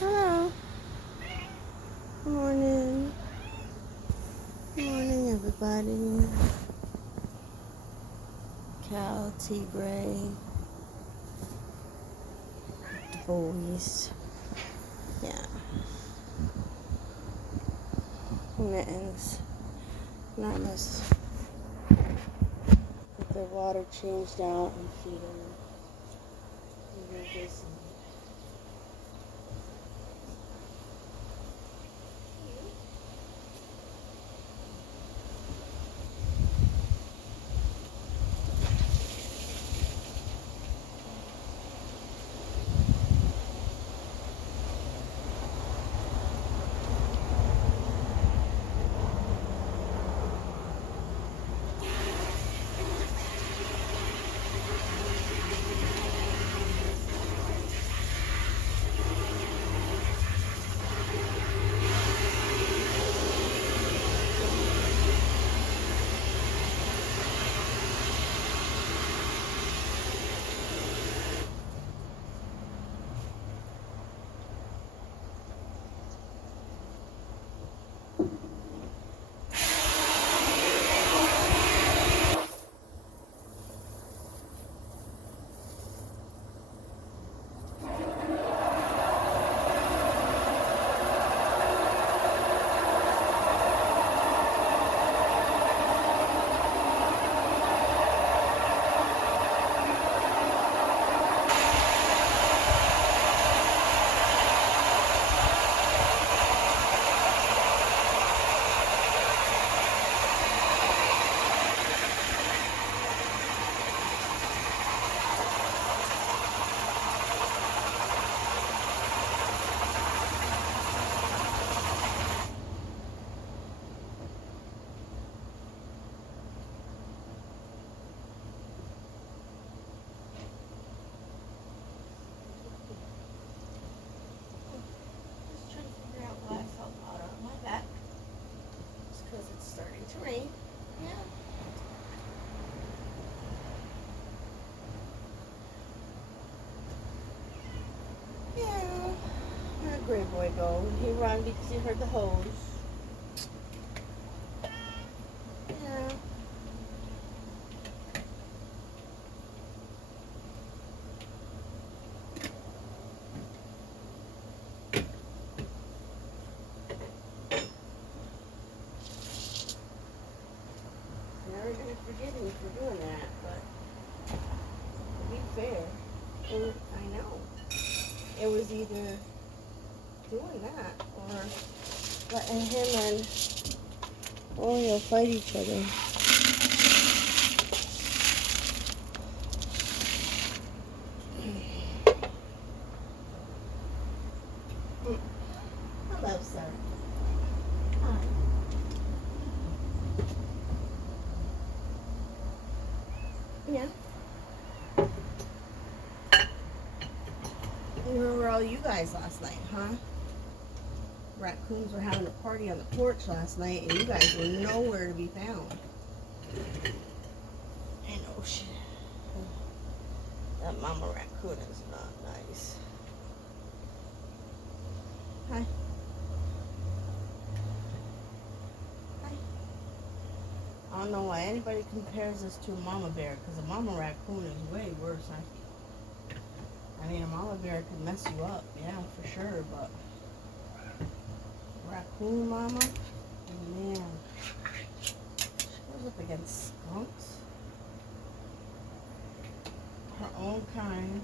Hello. Morning. Morning, everybody. Cal, T. Gray, the boys. Yeah. Mittens. Not unless get their water changed out and feed them. Just trying to figure out why I felt hot on my back. It's because it's starting to rain. Yeah. Yeah. Where'd Gray Boy go? He ran because he heard the hose. Yeah. Never gonna forgive me for doing that, but to be fair, I know. It was either doing that or letting him and Oreo fight each other. Hello, sir. Hi. Yeah. Where were all you guys last night, huh? Raccoons were having a party on the porch last night, and you guys were nowhere to be found. I know shit. That mama raccoon is not nice. Hi. Hi. I don't know why anybody compares this to a mama bear, because a mama raccoon is way worse, I feel. I mean, a mama bear could mess you up, yeah, for sure, but raccoon mama, man, she goes up against skunks, her own kind.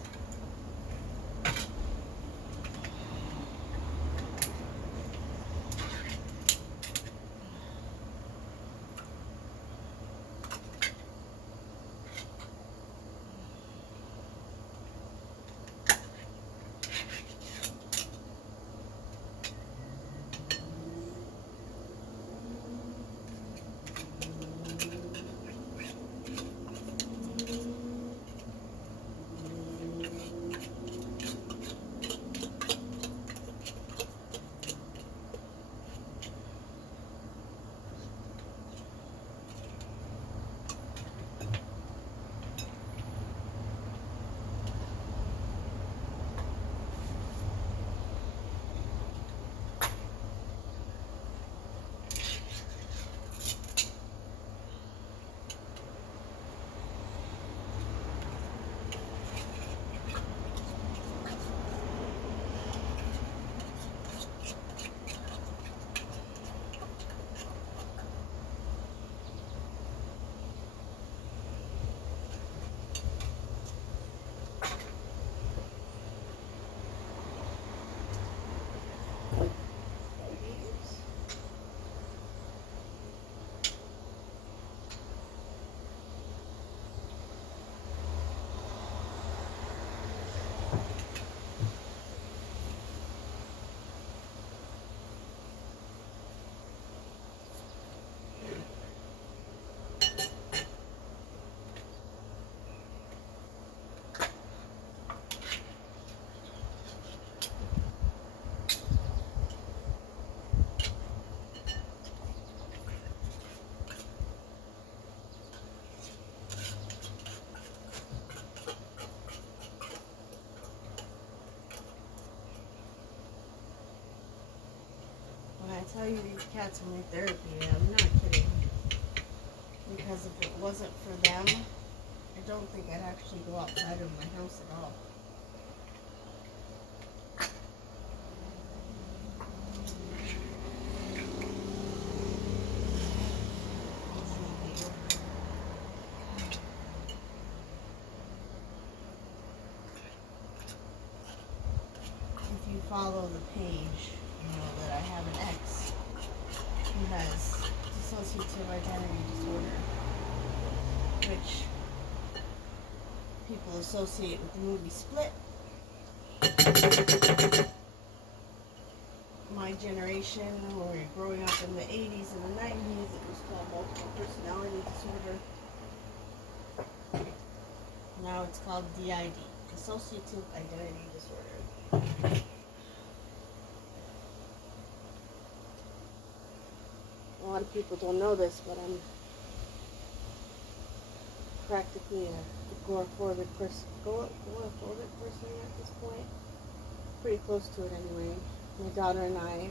tell you these cats are my therapy. I'm not kidding. Because if it wasn't for them, I don't think I'd actually go outside of my house at all. If you follow the page, you know that I have an ex who has dissociative identity disorder, which people associate with the movie Split. My generation, when we were growing up in the 80s and the 90s, it was called multiple personality disorder. Now it's called DID, dissociative identity disorder. A lot of people don't know this, but I'm practically a agoraphobic person at this point. Pretty close to it anyway. My daughter and I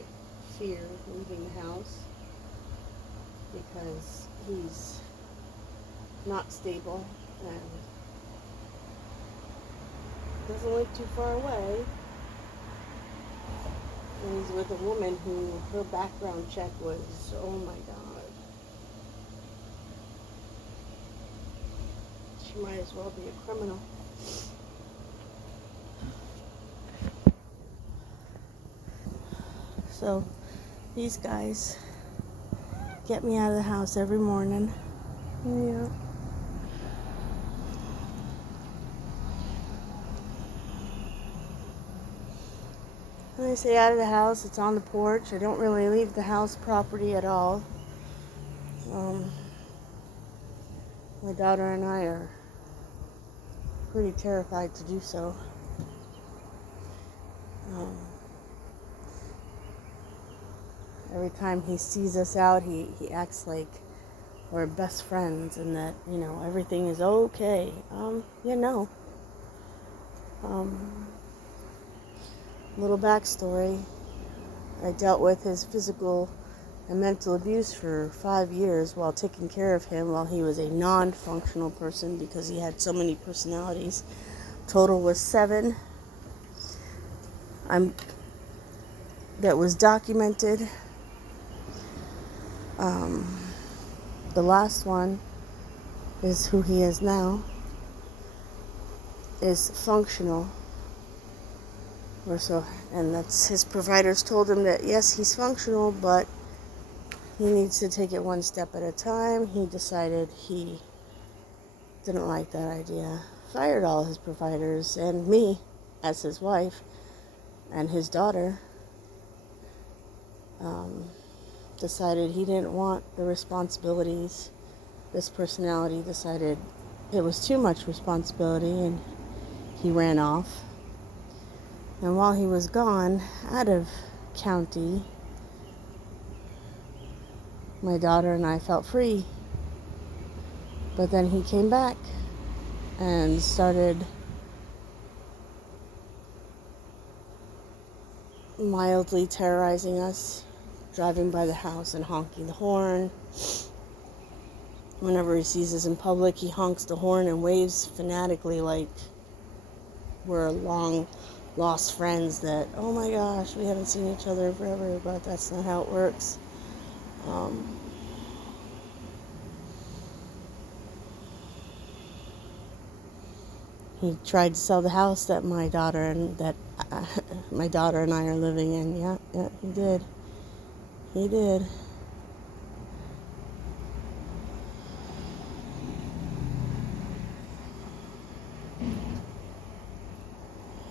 fear leaving the house because he's not stable and doesn't live too far away. And he's with a woman who her background check was, oh my God. She might as well be a criminal. So these guys get me out of the house every morning. Yeah. When I say out of the house, it's on the porch. I don't really leave the house property at all. My daughter and I are pretty terrified to do so. Every time he sees us out, he acts like we're best friends and that, you know, everything is okay. Little backstory. I dealt with his physical and mental abuse for 5 years while taking care of him while he was a non-functional person because he had so many personalities. Total was 7. That was documented. The last one is who he is now, is functional. And that's his providers told him that yes, he's functional, but he needs to take it one step at a time. He decided he didn't like that idea. Fired all his providers and me as his wife and his daughter. Decided he didn't want the responsibilities. This personality decided it was too much responsibility and he ran off. And while he was gone, out of county, my daughter and I felt free. But then he came back and started mildly terrorizing us, driving by the house and honking the horn. Whenever he sees us in public, he honks the horn and waves fanatically like we're long lost friends that, oh my gosh, we haven't seen each other forever, but that's not how it works. He tried to sell the house that my daughter and I are living in. Yeah, he did. He did.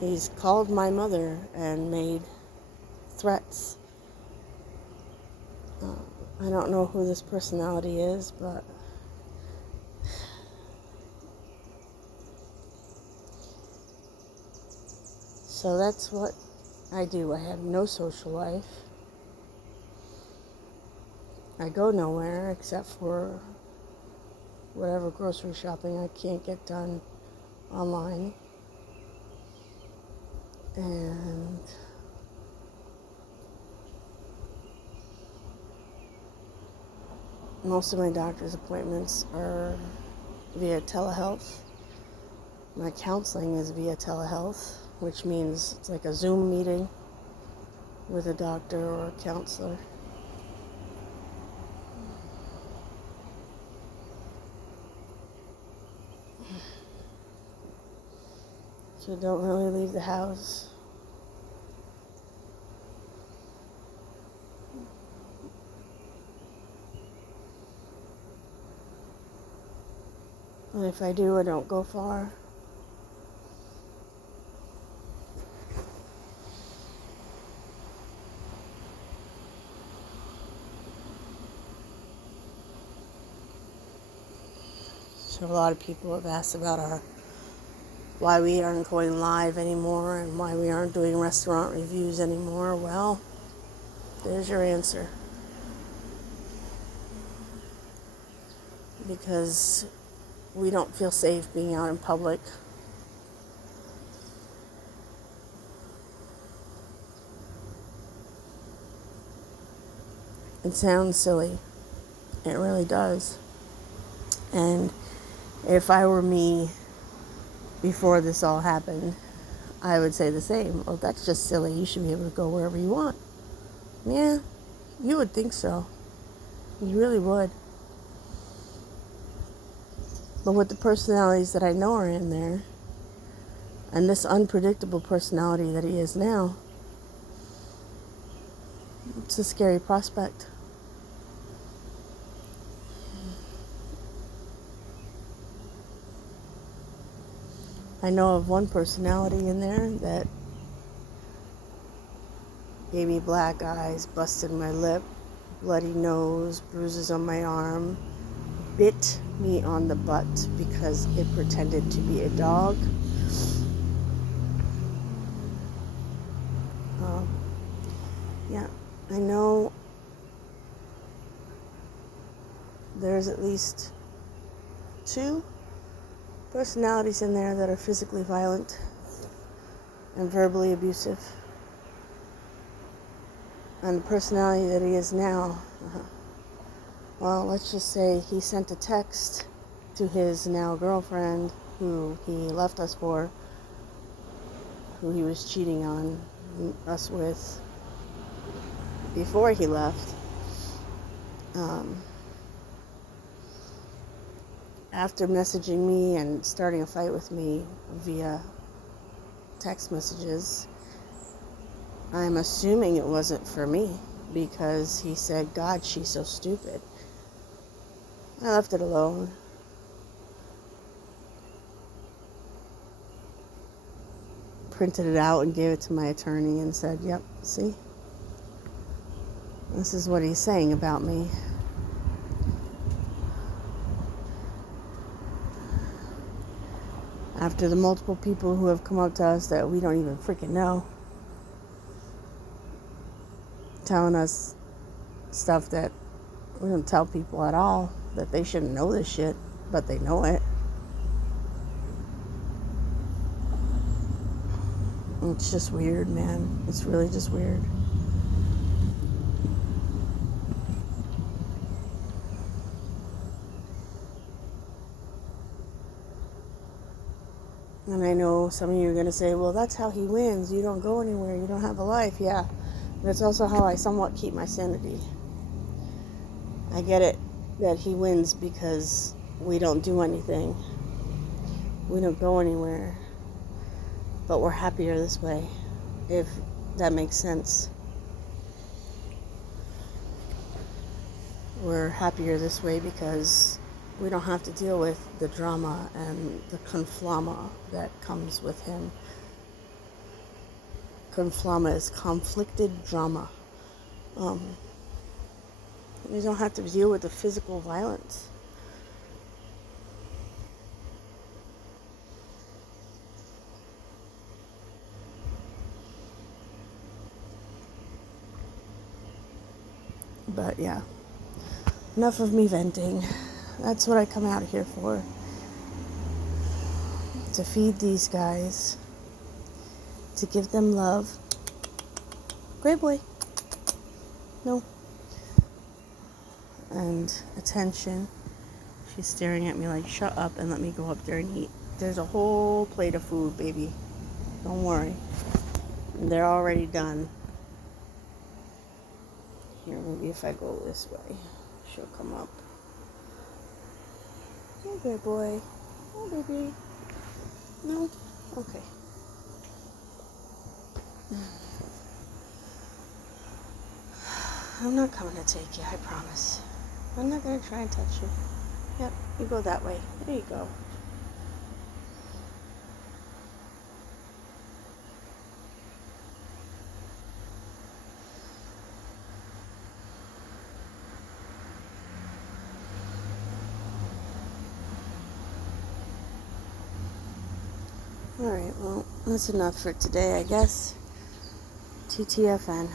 He's called my mother and made threats. I don't know who this personality is, but so that's what I do. I have no social life. I go nowhere except for whatever grocery shopping I can't get done online. And Most of my doctor's appointments are via telehealth. My counseling is via telehealth, which means it's like a Zoom meeting with a doctor or a counselor. So don't really leave the house. And if I do, I don't go far. So a lot of people have asked about why we aren't going live anymore and why we aren't doing restaurant reviews anymore. Well, there's your answer. Because we don't feel safe being out in public. It sounds silly. It really does. And if I were me before this all happened, I would say the same. Well, that's just silly. You should be able to go wherever you want. Yeah, you would think so. You really would. But with the personalities that I know are in there, and this unpredictable personality that he is now, it's a scary prospect. I know of one personality in there that gave me black eyes, busted my lip, bloody nose, bruises on my arm, bit me on the butt because it pretended to be a dog. Yeah, I know there's at least 2 personalities in there that are physically violent and verbally abusive. And the personality that he is now, well, let's just say he sent a text to his now girlfriend, who he left us for, who he was cheating on us with before he left. After messaging me and starting a fight with me via text messages, I'm assuming it wasn't for me, because he said, God, she's so stupid. I left it alone. Printed it out and gave it to my attorney and said, yep, see? This is what he's saying about me. After the multiple people who have come up to us that we don't even freaking know, telling us stuff that we don't tell people at all, that they shouldn't know this shit, but they know it. It's just weird, man. It's really just weird. And I know some of you are going to say, well, that's how he wins. You don't go anywhere. You don't have a life. Yeah. But it's also how I somewhat keep my sanity. I get it that he wins because we don't do anything. We don't go anywhere. But we're happier this way, if that makes sense. We're happier this way because we don't have to deal with the drama and the conflama that comes with him. Conflama is conflicted drama. We don't have to deal with the physical violence. But yeah, enough of me venting. That's what I come out here for. To feed these guys. To give them love. Great boy. No. and attention. She's staring at me like, shut up and let me go up there and eat. There's a whole plate of food, baby. Don't worry. They're already done. Here, maybe if I go this way, she'll come up. Hey, good boy. Oh, baby. No? Okay. I'm not coming to take you, I promise. I'm not going to try and touch you. Yep, you go that way. There you go. Alright, well, that's enough for today, I guess. TTFN.